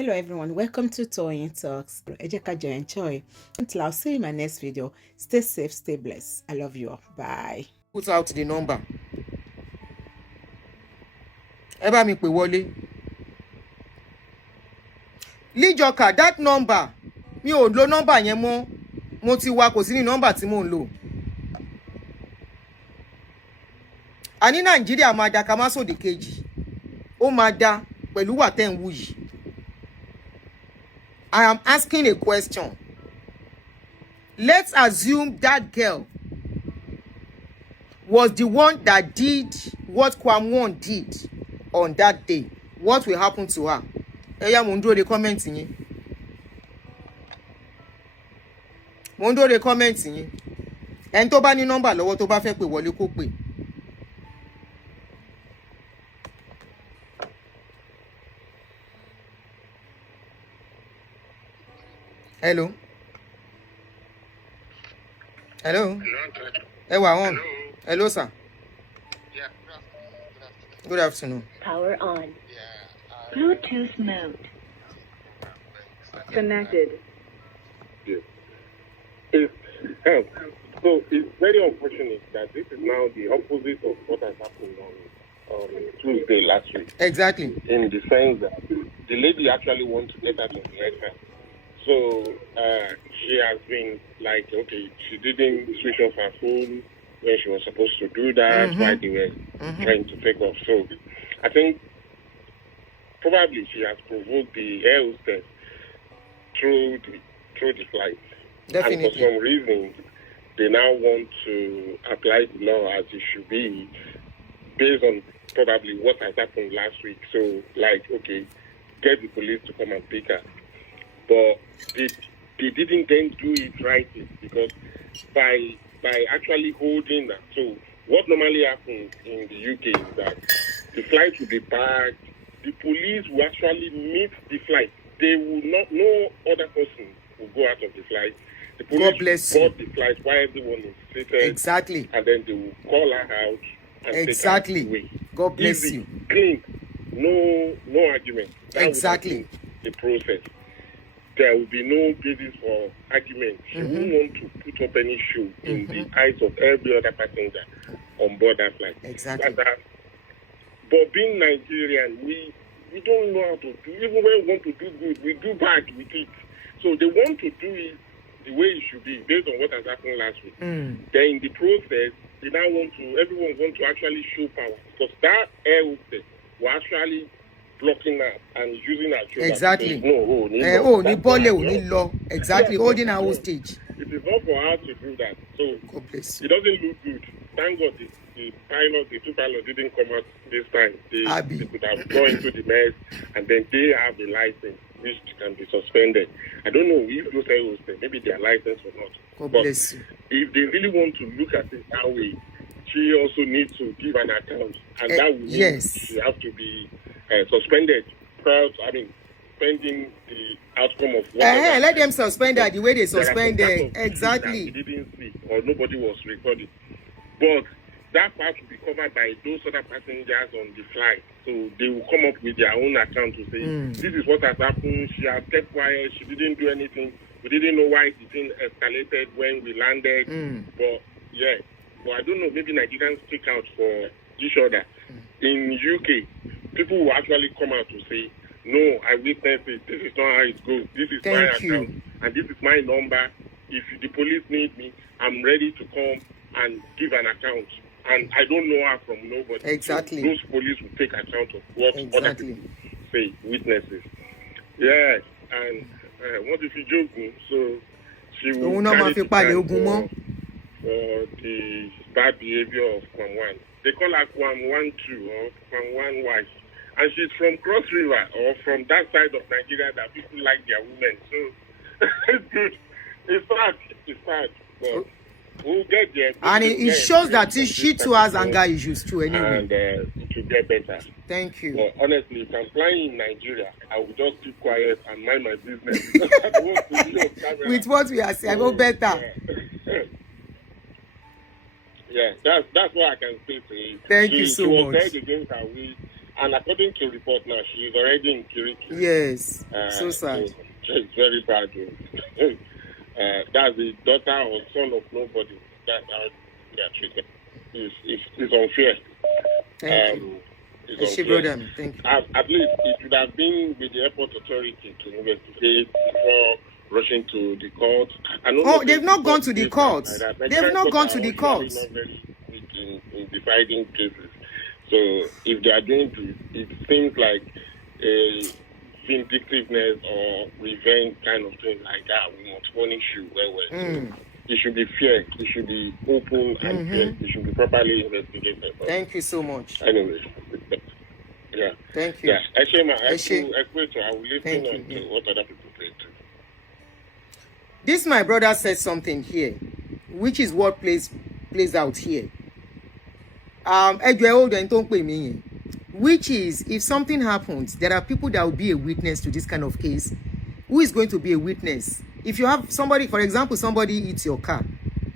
Hello everyone, welcome to Toyeen Talks. Ẹ jẹ́ ká jọ enjoy. Until I'll see you in my next video. Stay safe, stay blessed. I love you all. Bye. Put out the number. Ẹ bá mi pè wọlé. Lijoka, that number. Mi ò lo number yẹn mọ́. Mo ti wá kò sí ní number tí mò ń lò. A ní Nàìjíríà máa da ká má sòdì kejì. Ó máa da pẹ̀lú wà tẹ́ ń wù yìí. I am asking a question. Let's assume that girl was the one that did what Kwam1 did on that day. What will happen to her? Ẹ̀yà mo ń dúró de comment yín. Mo ń dúró de comment yín. Ẹni tó bá ní nọ́mbà lọ́wọ́ tó bá fẹ́ pè wọlé kó pè. Hello. Hello. On. Hello, sir. Yeah, Good afternoon. Power on. Bluetooth mode. Connected. So it's very unfortunate that this is now the opposite of what has happened on Tuesday last week. Exactly. In the sense that the lady actually wants to get out of the exam. So she has been like, okay, she didn't switch off her phone when she was supposed to do that while they were trying to take off. So I think probably she has provoked the air hostess through the flight. Definitely. And for some reason, they now want to apply the law as it should be based on probably what has happened last week. So, like, okay, get the police to come and pick her. But they didn't then do it right because by actually holding her. So what normally happens in the UK is that the flight will be parked. The police will actually meet the flight. They will not, no other person will go out of the flight. The police God bless will you. board the flight while everyone is seated. Exactly. And then they will call her out and Exactly. take her away. God bless Easy, you. Clean. No argument. That Exactly. would have been the process. There will be no basis for argument. She won't want to put up any show in the eyes of every other passenger on board that flight. Exactly. But being Nigerian, we don't know how to do. Even when we want to do good, we do bad with it. So they want to do it the way it should be, based on what has happened last week. Then in the process, they now everyone wants to actually show power. Because that air hostess was actually blocking her and using her shoulder. Exactly. Exactly. Yeah, Holding her hostage. It is not for her to do that. So God bless you. it doesn't look good. Thank God the two pilots didn't come out this time. They could have gone into the mess, and then they have the license, which can be suspended. I don't know if those air hostess, maybe their license or not. God But bless you. if they really want to look at it that way, she also needs to give an account, and that will mean she has to be suspended. Pending the outcome of whatever. Let them suspend her the way they suspended. Exactly. We didn't see, or nobody was recording. But that part will be covered by those other passengers on the flight. So they will come up with their own account to say, this is what has happened. She has kept quiet. She didn't do anything. We didn't know why the thing escalated when we landed. But I don't know. Maybe Nigerians stick out for each other. In UK, people will actually come out to say, no, I witnessed it. This is not how it goes. This is my account, and this is my number. If the police need me, I'm ready to come and give an account. And I don't know her from nobody. Exactly. So those police will take account of what other people say, witnesses. Yes, and what if you joking? So she will carry the time for the bad behavior of Kwam1. They call her Kwam1 2 or Kwam1 wife. And she's from Cross River or from that side of Nigeria that people like their women. So it's good. It's sad. But we'll get there. And it shows that she too has anger issues too anyway. And it will get better. Thank you. But honestly, if I'm flying in Nigeria, I will just keep quiet and mind my business. With what we are saying, I go better. Yeah, that's what I can say to you. Thank you so much. She was against her will, and according to report now, she is already in Kiriki. Yes, so sad. So it's very bad. That's the daughter or son of nobody. That's how they are treated. It's unfair. Thank you. It's She unfair. brother, thank you. At least it should have been with the airport authority to investigate before rushing to the court. Oh, they've not gone to the courts. They've not gone to the courts. In deciding cases. So if they are doing it seems like a vindictiveness or revenge kind of thing like that. We must punish you well. It should be fair. It should be open and fair. It should be properly investigated. Thank you so much. Anyway, yeah. Thank you. Yeah. Eshema, I will listen Thank you. on to what other people say too. This my brother said something here, which is what plays out here. Which is, if something happens, there are people that will be a witness to this kind of case. Who is going to be a witness? If you have somebody, for example, somebody eats your car,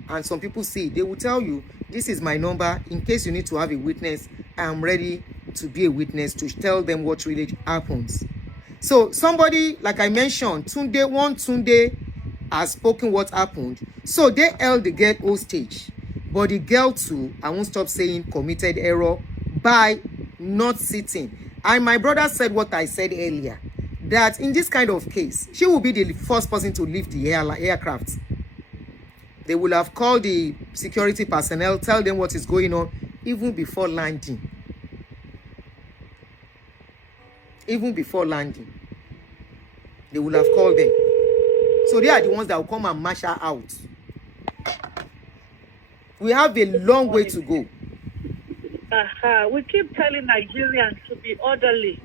and some people see, they will tell you, this is my number, in case you need to have a witness, I am ready to be a witness to tell them what really happens. So somebody, like I mentioned, Tunde has spoken what happened. So they held the girl hostage. But the girl too, I won't stop saying, committed error by not sitting. And my brother said what I said earlier, that in this kind of case, she will be the first person to leave the aircraft. They will have called the security personnel, tell them what is going on, even before landing. Even before landing. They will have called them. So they are the ones that will come and mash her out. We have a long way to go. We keep telling Nigerians to be orderly.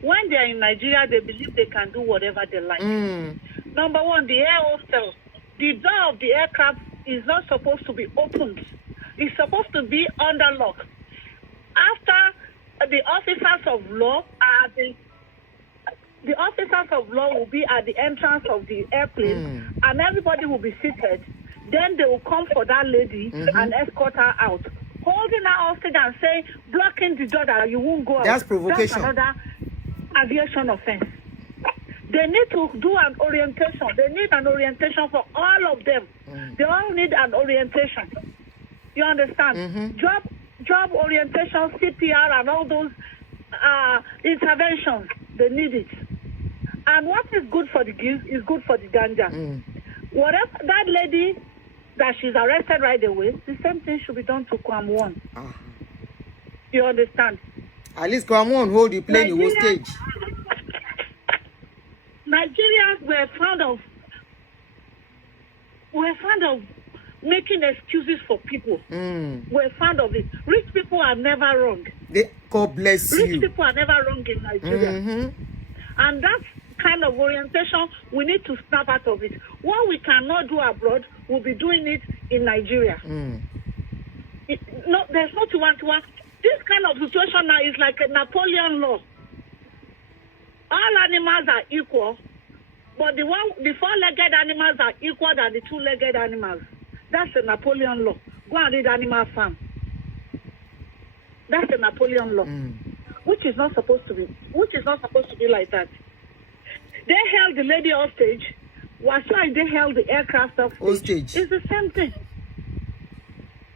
When they are in Nigeria, they believe they can do whatever they like. Number one, the air hostel. The door of the aircraft is not supposed to be opened. It's supposed to be under lock. After the officers of law will be at the entrance of the airplane, and everybody will be seated. Then they will come for that lady and escort her out. Holding her hostage and saying, blocking the door that you won't go out. That's provocation. That's another aviation offense. They need to do an orientation. They need an orientation for all of them. They all need an orientation. You understand? Job orientation, CPR, and all those interventions. They need it. And what is good for the geese is good for the ganja. Whatever that lady that she's arrested right away, the same thing should be done to Kwam One. You understand? At least Kwam One hold the plane in hostage. Nigerians were fond of making excuses for people. We're fond of it. Rich people are never wrong. God bless you. Rich people are never wrong in Nigeria. And that's kind of orientation we need to snap out of it. What we cannot do abroad, we'll be doing it in Nigeria. There's no one-to-one. This kind of situation now is like a Napoleon law. All animals are equal, but the four-legged animals are equal than the two-legged animals. That's a Napoleon law. Go and read Animal Farm. That's a Napoleon law, which is not supposed to be like that. They held the lady hostage. Wasiu, they held the aircraft hostage. It's the same thing.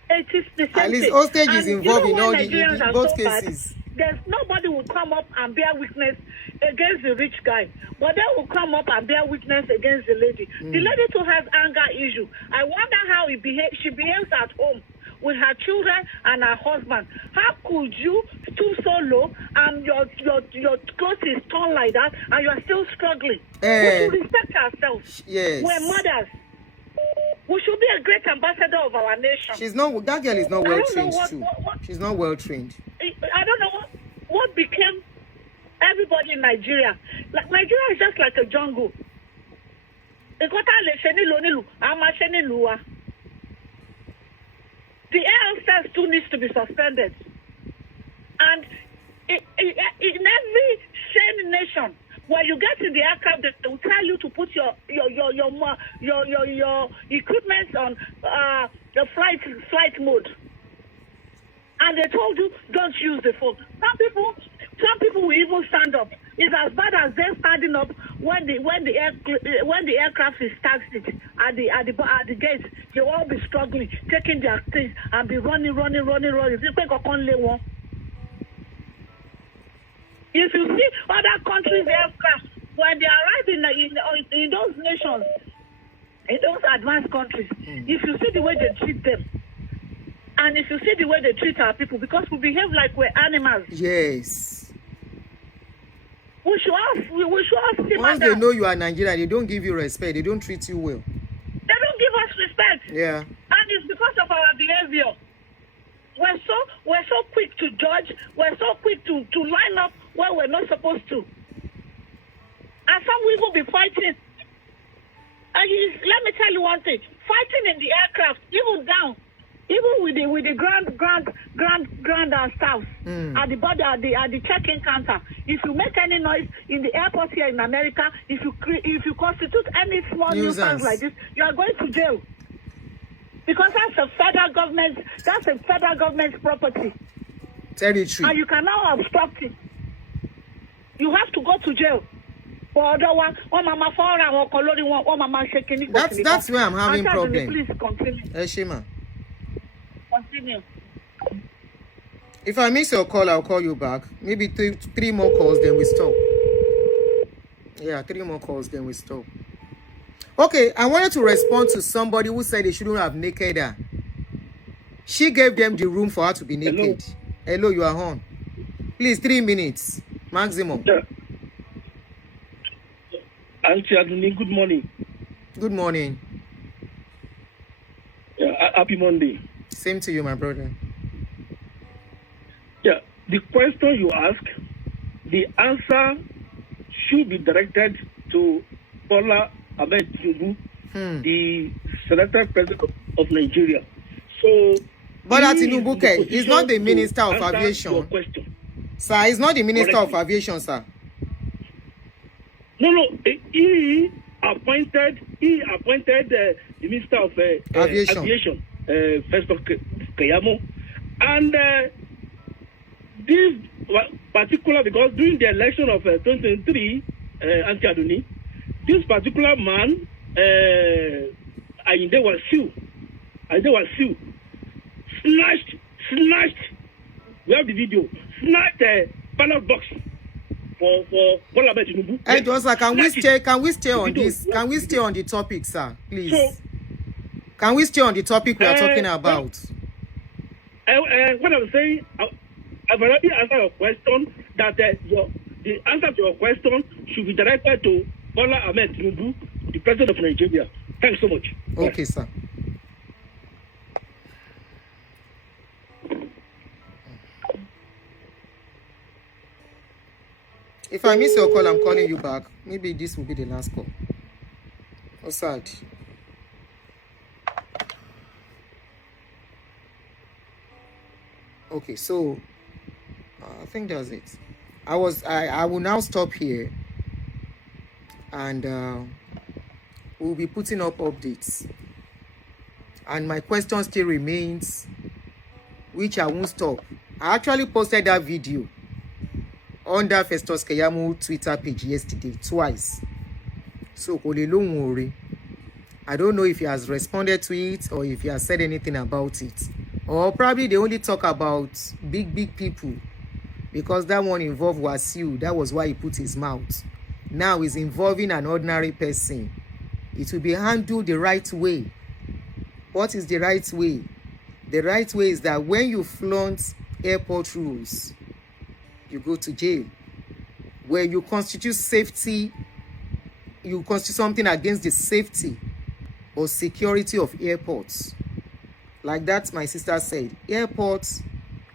It is the same thing. At least hostage is involved in all the both cases. There's nobody will come up and bear witness against the rich guy, but they will come up and bear witness against the lady. The lady too has anger issue. I wonder how she behaves at home with her children and her husband. How could you stoop so low and your clothes is torn like that and you are still struggling? We should respect ourselves. Yes. We're mothers. We should be a great ambassador of our nation. That girl is not well trained too. She's not well trained. I don't know what became everybody in Nigeria. Like Nigeria is just like a jungle. The air hostess too needs to be suspended. And in every sane nation, when you get in the aircraft, they will tell you to put your equipment on the flight mode. And they told you don't use the phone. Some people, Some people will even stand up. It's as bad as them standing up when the aircraft is taxied at the gate. They will all be struggling, taking their things and be running. If you see other countries' aircraft when they arrive in those nations, in those advanced countries, if you see the way they treat them, and if you see the way they treat our people, because we behave like we're animals. Yes. We should all see Once they know you are Nigerian, they don't give you respect. They don't treat you well. They don't give us respect. Yeah. And it's because of our behavior. We're so quick to judge. We're so quick to line up where we're not supposed to. And some will be fighting. And let me tell you one thing: fighting in the aircraft, even down, even with the grand staff at the border, at the check-in counter. If you make any noise in the airport here in America, if you constitute any small nuisance like this, you are going to jail. Because that's a federal government's property. Territory. And you can now obstruct it. You have to go to jail. That's where I'm having problem. Please continue. Eshima. Continue. If I miss your call, I'll call you back. Maybe three more calls, then we stop. Yeah, 3 more calls, then we stop. Okay, I wanted to respond to somebody who said they shouldn't have naked her. She gave them the room for her to be naked. Hello, you are on. Please, 3 minutes maximum. Yeah. Auntie Aduni, good morning. Good morning. Yeah, happy Monday. Same to you, my brother. Yeah, the question you ask, the answer should be directed to Bola Ahmed Tinubu, the selected president of Nigeria. So, Bola Tinubu is not the Minister of Aviation. Sir, he's not the Minister of Aviation, sir. No, he appointed the Minister of Aviation, Festus Keyamo, and this particular, because during the election of 2023, Auntie Aduni, this particular man, Ayinde Wasiu, snatched, we have the video, snatched a ballot box for Bola Ahmed Tinubu. Hey, sir, can we stay on this? Can we stay on the topic, sir? Please. So, can we stay on the topic we are talking about? What I'm saying, I've already answered your question that the answer to your question should be directed to Bola Ahmed Tinubu, the president of Nigeria. Thanks so much. Okay, sir. If I miss your call, I'm calling you back. Maybe this will be the last call. Oh, sad. Okay, so I think that's it. I will now stop here, and we'll be putting up updates. And my question still remains, which I won't stop. I actually posted that video on that Festus Keyamo Twitter page yesterday twice. So I don't know if he has responded to it or if he has said anything about it. Or probably they only talk about big people, because that one involved Wasiu. That was why he put his mouth. Now he's involving an ordinary person. It will be handled the right way. What is the right way? The right way is that when you flaunt airport rules, you go to jail. Where you constitute safety, you constitute something against the safety or security of airports. Like that, my sister said, airports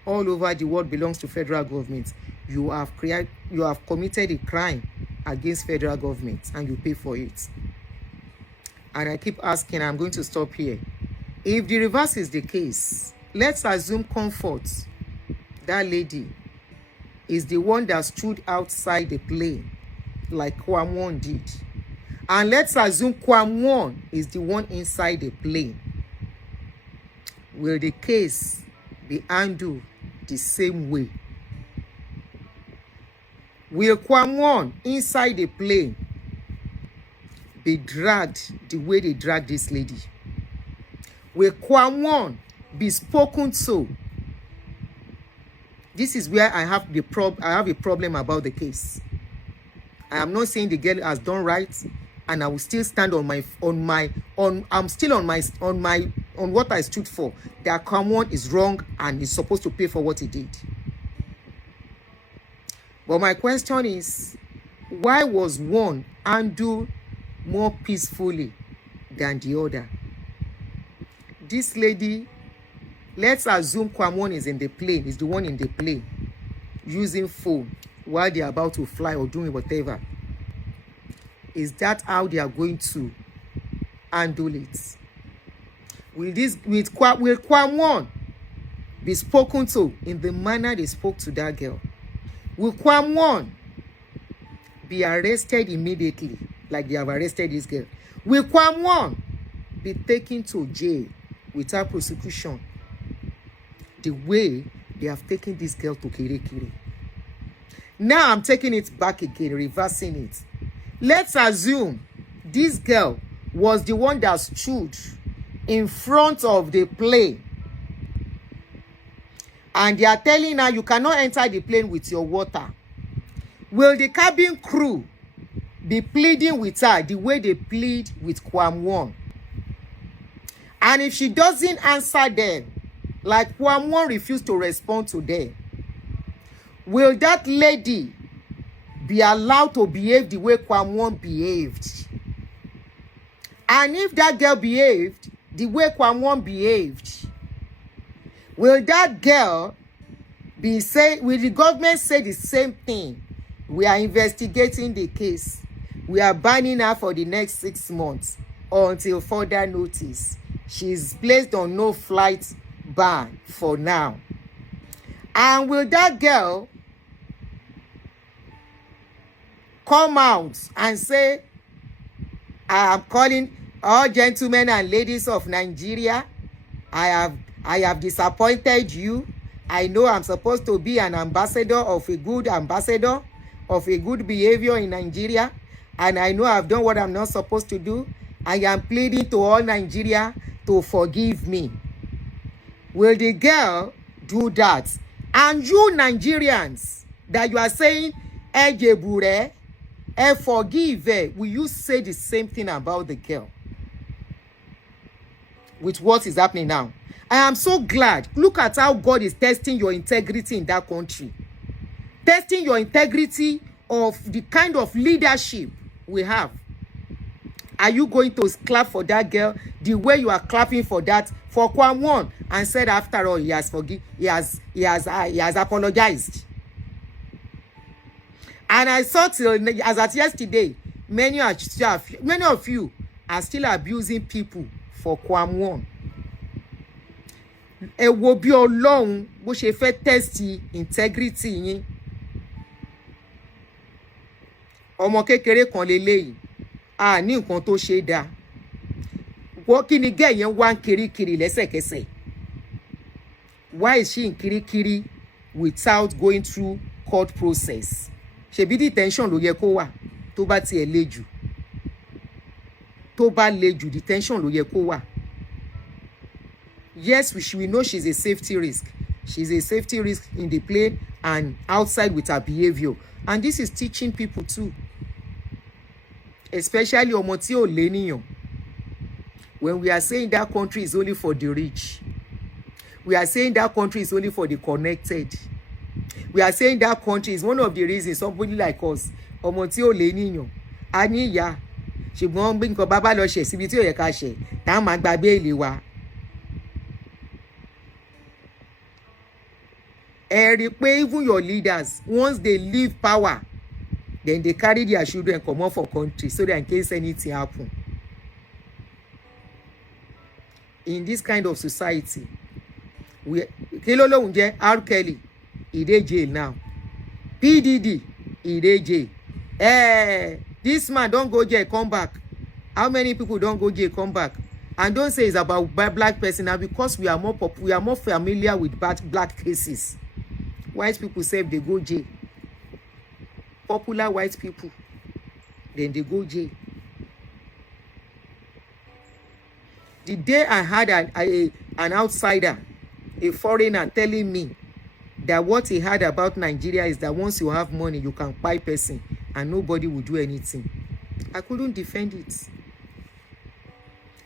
all over the world belongs to federal government. You have committed a crime against federal government and you pay for it. And I keep asking, I'm going to stop here. If the reverse is the case, let's assume Comfort, that lady, is the one that stood outside the plane like Kwamwon did. And let's assume Kwamwon is the one inside the plane. Will the case be handled the same way? Will Kwamwon inside the plane be dragged the way they dragged this lady? Will Kwamwon be spoken to? This is where I have a problem about the case. I am not saying the girl has done right, and I will still stand on what I stood for. That Kwamwon is wrong and is supposed to pay for what he did. But my question is, why was one handled more peacefully than the other? This lady, let's assume Kwamwon is in the plane, is the one in the plane, using phone while they're about to fly or doing whatever. Is that how they are going to handle it? Will Kwamwon be spoken to in the manner they spoke to that girl? Will Kwamwon be arrested immediately like they have arrested this girl? Will Kwamwon be taken to jail without prosecution the way they have taken this girl to Kirikiri? Now I'm taking it back again, reversing it. Let's assume this girl was the one that stood in front of the plane, and they are telling her you cannot enter the plane with your water. Will the cabin crew be pleading with her the way they plead with Kwamwon? And if she doesn't answer them, like Kwamwon refused to respond to them, will that lady be allowed to behave the way Kwamwon behaved? And if that girl behaved the way Kwamwon behaved, will that girl will the government say the same thing? We are investigating the case. We are banning her for the next 6 months or until further notice. She is placed on no flight ban for now. And will that girl come out and say, I am calling all gentlemen and ladies of Nigeria, I have disappointed you. I know I'm supposed to be an ambassador of a good behavior in Nigeria, and I know I've done what I'm not supposed to do. I am pleading to all Nigeria to forgive me. Will the girl do that? And you Nigerians that you are saying, Ejebure, forgive, will you say the same thing about the girl? With what is happening now. I am so glad. Look at how God is testing your integrity in that country. Testing your integrity of the kind of leadership we have. Are you going to clap for that girl the way you are clapping for Kwamwon, and said after all he has apologized? And I saw as at yesterday, many of you are still abusing people for Kwamwon. Ẹ wo bí Ọlọ́run bó ṣe fẹ́ test integrity yín. Ọmọ kékeré kan leléyìí, a ní nǹkan tó ṣe dá. Wọ́n kí ni gẹ́ yẹn wá ń kirikiri lẹ́sẹ̀kẹsẹ̀? Why is she in kirikiri without going through court process? Ṣebí detention ló yẹ kó wà tó bá tiẹ̀ le jù. Tó bá le jù detention ló yẹ kó wà. Yes, we know she's a safety risk. She's a safety risk in the plane and outside with her behavior. And this is teaching people too. Especially ọmọ tí ò léníyàn. When we are saying that country is only for the rich. We are saying that country is only for the connected. We are saying that country is one of the reasons somebody like us, ọmọ tí ò léníyàn, a ní ìyá, ṣùgbọ́n bí nǹkan bá lọ ṣẹ̀ síbi tí ò yẹ ká ṣẹ̀, tá a máa gba béèlì wa. Even your leaders, once they leave power, then they carry their children come out for country so that in case anything happen. In this kind of society, R. Kelly, he dey jail now. PDD, he dey jail. This man don't go jail, come back. How many people don't go jail, come back? And don't say it's about black person now, because we are more familiar with black cases. White people say they go jail. popular white people, then they go jail. The day I had an outsider, a foreigner, telling me that what he heard about Nigeria is that once you have money, you can buy person and nobody will do anything, I couldn't defend it.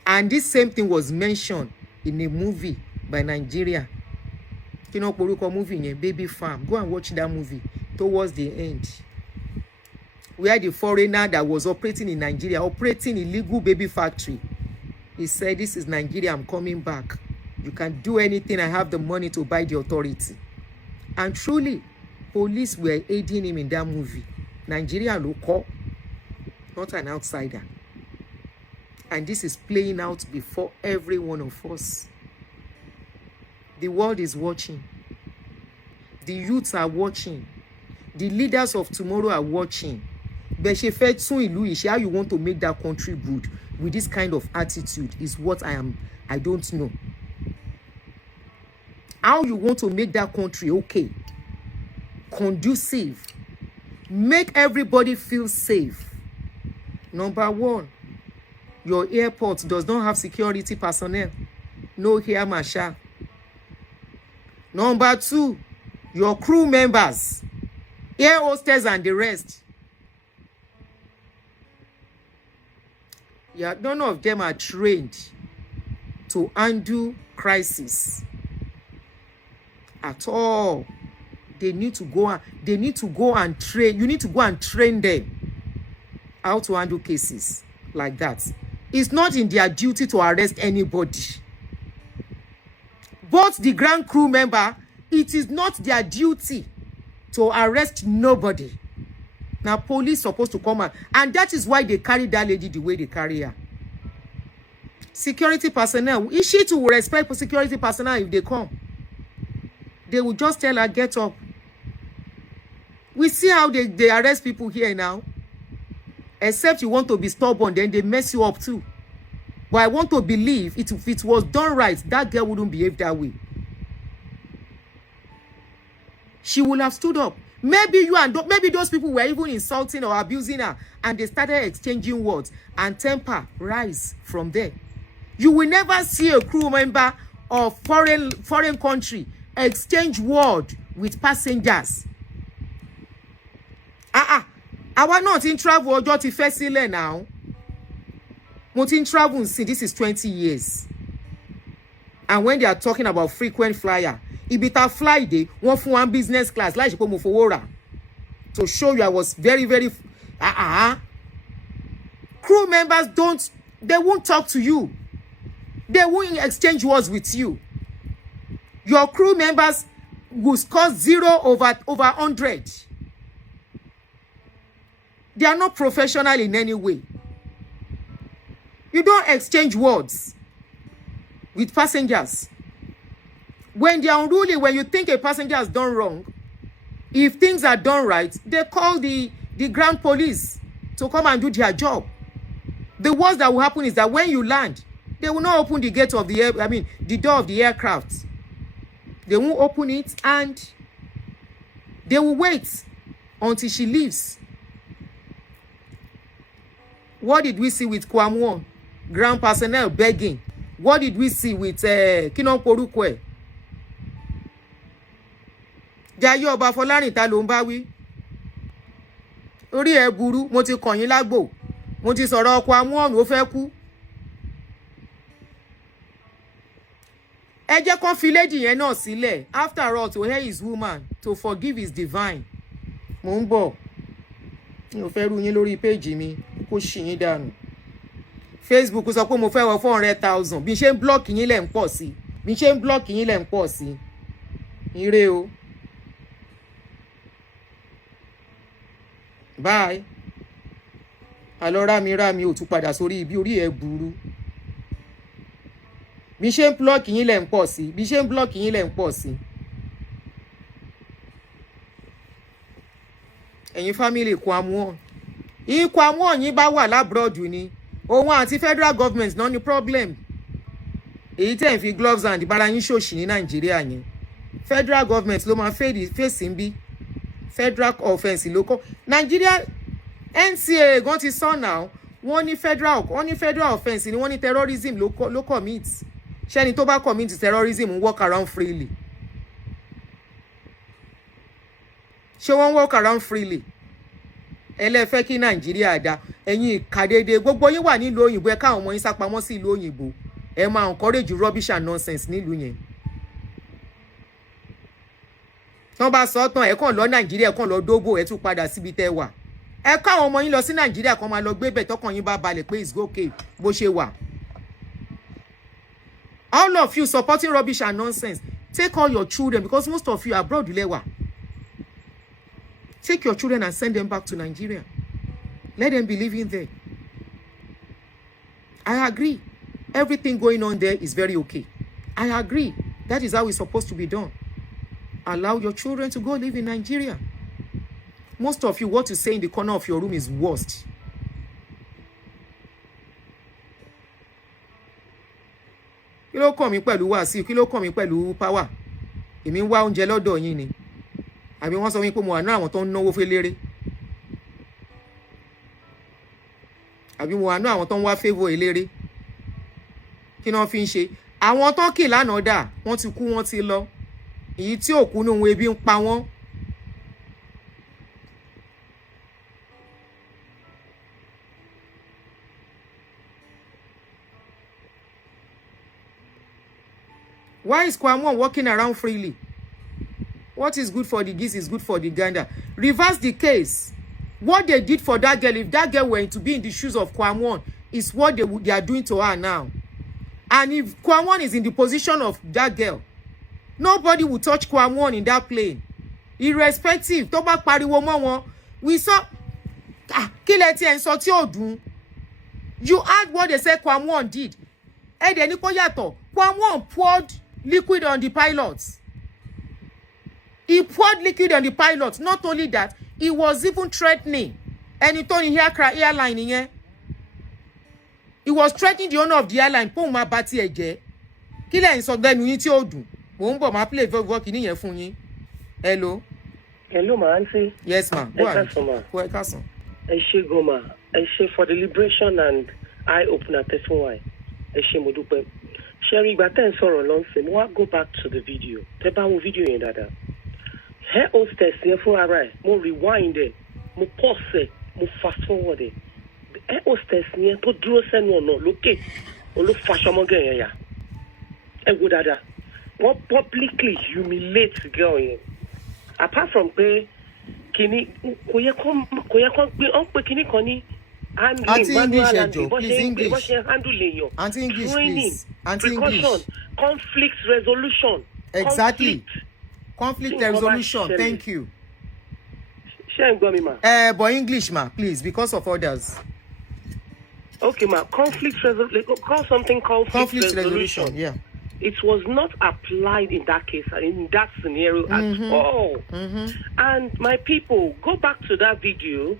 And this same thing was mentioned in a movie by Nigeria. You know, Poruko movie in Baby Farm. Go and watch that movie towards the end. Where the foreigner that was operating in Nigeria, operating illegal baby factory, he said, this is Nigeria, I'm coming back. You can do anything, I have the money to buy the authority. And truly, police were aiding him in that movie. Nigeria local, not an outsider. And this is playing out before every one of us. The world is watching. The youths are watching. The leaders of tomorrow are watching. But how you want to make that country good with this kind of attitude is what I don't know. How you want to make that country okay, conducive, make everybody feel safe. Number one, your airport does not have security personnel, no air marshal. Number two, your crew members, air hostess and the rest. Yeah, none of them are trained to handle crisis at all. They need to go and train. You need to go and train them how to handle cases like that. It's not in their duty to arrest anybody. But the ground crew member, it is not their duty to arrest nobody. Now, police supposed to come out. And that is why they carry that lady the way they carry her. Security personnel, is she to respect security personnel if they come? They will just tell her, get up. We see how they arrest people here now. Except you want to be stubborn, then they mess you up too. But I want to believe if it was done right, that girl wouldn't behave that way. She would have stood up. Maybe maybe those people were even insulting or abusing her, and they started exchanging words, and temper rise from there. You will never see a crew member of foreign country exchange word with passengers. I was not in travel or just festival now. Not in travel since this is 20 years. And when they are talking about frequent flyer, it be a fly day, one business class, like to show you I was very, very crew members they won't talk to you. They won't exchange words with you. Your crew members will score 0 over 100. They are not professional in any way. You don't exchange words with passengers. When they are unruly, when you think a passenger has done wrong, if things are done right, they call the ground police to come and do their job. The worst that will happen is that when you land, they will not open the gate of the door of the aircraft. They won't open it, and they will wait until she leaves. What did we see with Kwamwon? Ground personnel begging. What did we see with Kinon Porukwe? Jayo Oba Folarin ta ló ń bá wí. Orí ẹ burú, mo ti kàn yín lágbo. Mo ti sọ̀rọ̀ Kwamwon ó fẹ́ kú. Ẹ jẹ́ kán fi lady yẹn náà sílẹ̀. After all, to hear his woman, to forgive is divine. Mo ń bọ̀. Mi ò fẹ́ rú yín lórí page mi, kó ṣì yín dànù. Facebook sọ pé mo fẹ́ wọ 400,000. Bí ṣe ń block yín lẹ̀ ń pọ̀ sí. Bí ṣe ń block yín lẹ̀ ń pọ̀ sí. Ire o. Bye. Àlọ́ rámi ò tún padà sórí ibi orí ẹ̀ burú. Bí ṣe ń block yín lẹ̀ ń pọ̀ sí. Bí ṣe ń block yín lẹ̀ ń pọ̀ sí. Ẹ̀yin family Kwamwon. Kwamwon yín bá wà labroad ni. Òun àti federal government náà ní problem. Èyí tẹ́ ń fi gloves and bara yín ṣòṣì ní Nàìjíríà yẹn. Federal government ló máa face ń bí. federal offence local Nigeria NCA gan ti sọ now wọ́n ní federal offence ni wọ́n ní terrorism ló commit ṣẹ́ni tó bá commit terrorism walk around freely ṣé wọ́n walk around freely ẹlẹ́fẹ́ kí Nàìjíríà dá ẹ̀yin ìkàdédé gbogbo yín wà nílùú òyìnbó ẹ káwọn ọmọ yín sápamọ́ sí ìlú òyìnbó ẹ máa encourage rubbish and nonsense nílùú yẹn tán bá sọ tán ẹ kàn lọ Nàìjíríà ẹ kàn lọ dóbò ẹ tún padà síbi tẹ́ wà ẹ káwọn ọmọ yín lọ sí Nàìjíríà kan máa lọ gbé bẹ̀ tọkàn yín bá balẹ̀ pé it's okay bó ṣe wà. All of you supporting rubbish and nonsense take all your children because most of you are abroad lẹ́wà. Take your children and send them back to Nigeria. Let them be living there. I agree. Everything going on there is very okay. I agree. That is how it's supposed to be done. Allow your children to go live in Nigeria. Most of you, what you say in the corner of your room is worst. Kí ló kàn mí pẹ̀lú Wasiu? Kí ló kàn mí pẹ̀lú power? Èmi ń wá oúnjẹ lọ́dọ̀ yín ni. Àbí wọ́n sọ wípé mo wà náà àwọn tó ń náwó féléré. Àbí mo wà náà àwọn tó ń wá favour eléré. Kí ni wọ́n fi ń ṣe? Àwọn tó kì lánàá dà, wọ́n ti kú, wọ́n ti lọ. Èyí tí òkú nù wọn ebi ń pa wọ́n. Why is Kwamon walking around freely? What is good for the geese is good for the gander. Reverse the case. What they did for that girl, if that girl were to be in the shoes of Kwamon, is what they are doing to her now. And if Kwamon is in the position of that girl, nobody will touch Kwamon in that plane. Irrespective, tó bá pariwo mọ́ wọn, we saw, kí lẹ tí ẹ ń sọ tí ò dùn. You heard what they said Kwamon did. Ẹ dẹ̀ ní kó yàtọ̀. Kwamon poured liquid on the pilots. He poured liquid on the pilots. Not only that, he was even threatening. And he told the airline yẹn. He was threatening the owner of the airline. Pon ma ba ti ẹ jẹ́. Kí lẹ ń sọ gbẹnu yín tí ó dùn. Mo ń bọ̀ máa play vogue kini yẹn fún yín. Hello. Hello, ma auntie. Yes, ma. Go ahead. Go ahead, Cousin. I ṣé go ma. I ṣé for the liberation and eye opener person why. I ṣé mo dúpẹ́. Sherry, ìgbà tẹ́ ń sọ̀rọ̀ lọ́nsẹ̀, mo wá go back to the video. Tẹ́ bá wo video yẹn dáadáa. Hair hostess yẹn fún ara ẹ̀, mo rewind ẹ̀, mo pause ẹ̀, mo fast forward ẹ̀. Hair hostess yẹn tó dúró sẹ́nu ọ̀nà lókè, ló faṣọmọ́gẹ̀ yẹn yà. Ẹ wo dáadáa. Wọ́n publicly humiliate girl yẹn. Apart from pé kìíní kò yẹ kó gbé ọ́n pé kìíní kan ní handling manual handling bó ṣe handle èèyàn training precaution conflict resolution. Exactly. Conflict resolution. Thank you. Ṣé ń gbọ́ mi ma? But English ma, please, because of others. Okay ma, conflict resolution. Call something conflict resolution. Yeah. It was not applied in that case, in that scenario at all. And my people, go back to that video.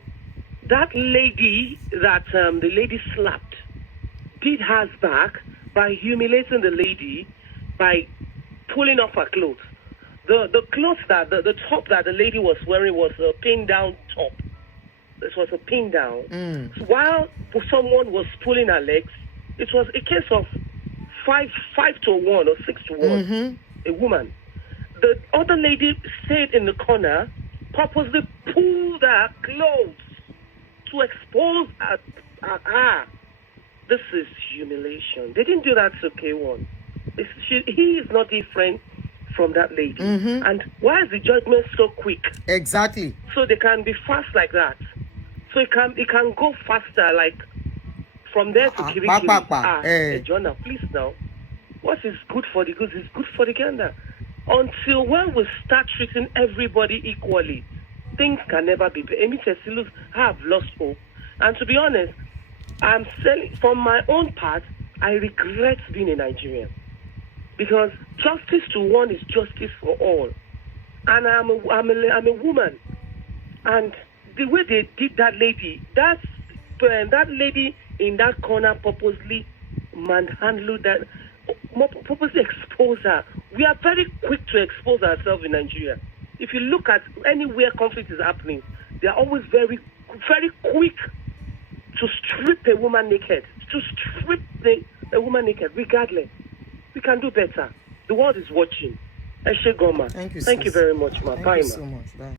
That lady that the lady slapped did hers back by humiliating the lady by pulling off her clothes. The clothes that the top that the lady was wearing was a pinned down top. This was a pin down. While someone was pulling her legs, it was a case of 5-to-1 or 6-to-1. A woman. The other lady stayed in the corner, purposely pulled her clothes to expose her. This is humiliation. They didn't do that to K1. He is not different from that lady. And why is the judgment so quick? Exactly. So they can be fast like that. So it can go faster, like from there to Kirikiri. Jonah, please now. What is good for the goose is good for the gander. Until when we start treating everybody equally, things can never be. Emi Tesilus have lost hope. And to be honest, I'm saying from my own part, I regret being a Nigerian. Because justice to one is justice for all. And I'm a woman. And the way they did that lady, that lady in that corner purposely manhandled that, purposely exposed her. We are very quick to expose ourselves in Nigeria. if you look at anywhere conflict is happening, they are always very, very quick to strip a woman naked. To strip a woman naked, regardless. We can do better. The world is watching. Eshe Goma. Thank you, Thank you very much, ma. Thank Bye, you ma. so much. Bye.